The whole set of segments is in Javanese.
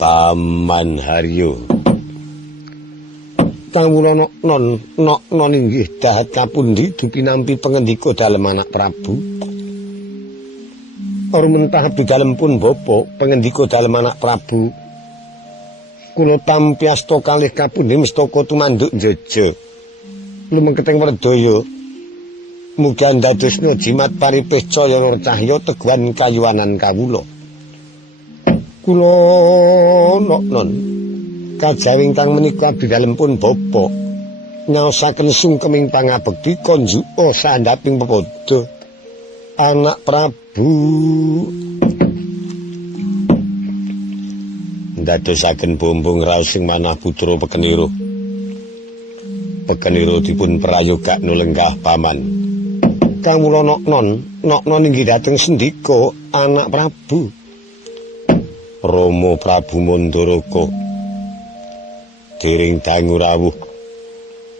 Paman Haryo. Kawula non inggih dahat kapundi dipinampi pangendika dalem anak Prabu. Ormentah abdi dalem pun bapa pangendika dalem anak Prabu. Kula tampi asta kalih kapundi mestaka tumanduk jaja. Lumengketing Werdaya. Mugi andadosna jimat paripih caya nur cahya teguhan kayuwanan kawula. Kula non kajawi ingkang menika abdi dalem pun bapa nyaosaken sungkeming pangabekti konjuka sandhaping pepodo anak Prabu ndadosaken bombong raos sing manah putra Pekeniro. Pekeniro dipun prayoga nulenggah paman. Kawula non inggih dhateng sendika anak Prabu. Rama Prabu Mandaraka dering dangu rawuh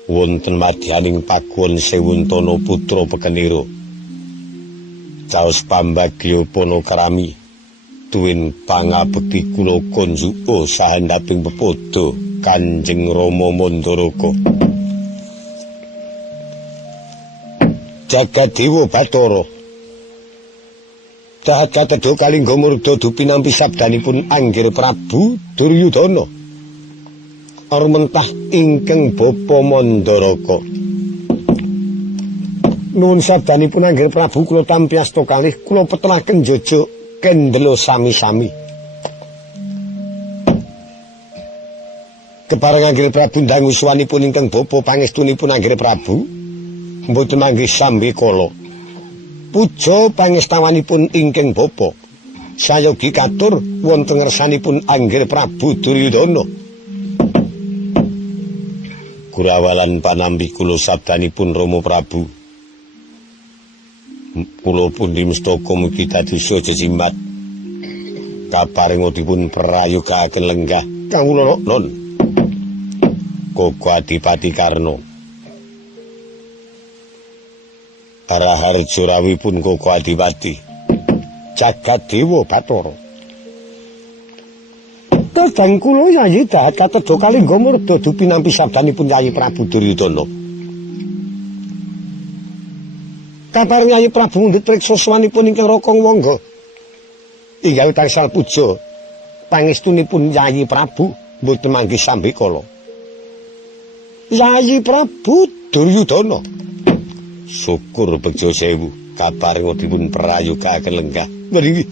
wonten madyaning pakuwon Sewuntana putra Pekeniro. Caos pambagya Panakrami tuwin pangabekti kula konjuka sahandhaping pepodo Kanjeng Rama Mandaraka. Jagadewa Bathara dahat katedha kalingga murda dupinampi sabdanipun Anggir Prabu Duryudana. Ormentah ingkang Bapa Mandaraka. Nuwun sabdanipun Anggir Prabu kula tampi asta kalih kula petelaken jaja kendelo sami-sami. Kepareng Anggir Prabu ndangu suwanipun ingkang Bapa pangestunipun Anggir Prabu mboten manggih sambe kala. Puja pangestawanipun ingkang Bapa sayogi katur wonten ngersanipun Anggir Prabu Duryudana. Kurawalan panampi kula sabdanipun Rama Prabu. Kula pundi mestaka mugi dadosa jejimat kaparingipun prayogakaken lenggah kawula non Koko Adipati Karna. Raharja rawuhipun Koko Adipati Jagadewa Bathara. Kadang kula yayi dahat katedha kalingga murda dupinampi sabdanipun Yayi Prabu Duryudana. Kaparing Yayi Prabu mundhut reksa swanipun ingkang Rakang Wangga. Inggal tansah puja pangestunipun Yayi Prabu mboten manggih sambe kala. Yayi Prabu Duryudana. Syukur bejo sewu kaparing dipun prayogakaken lenggah. Mriki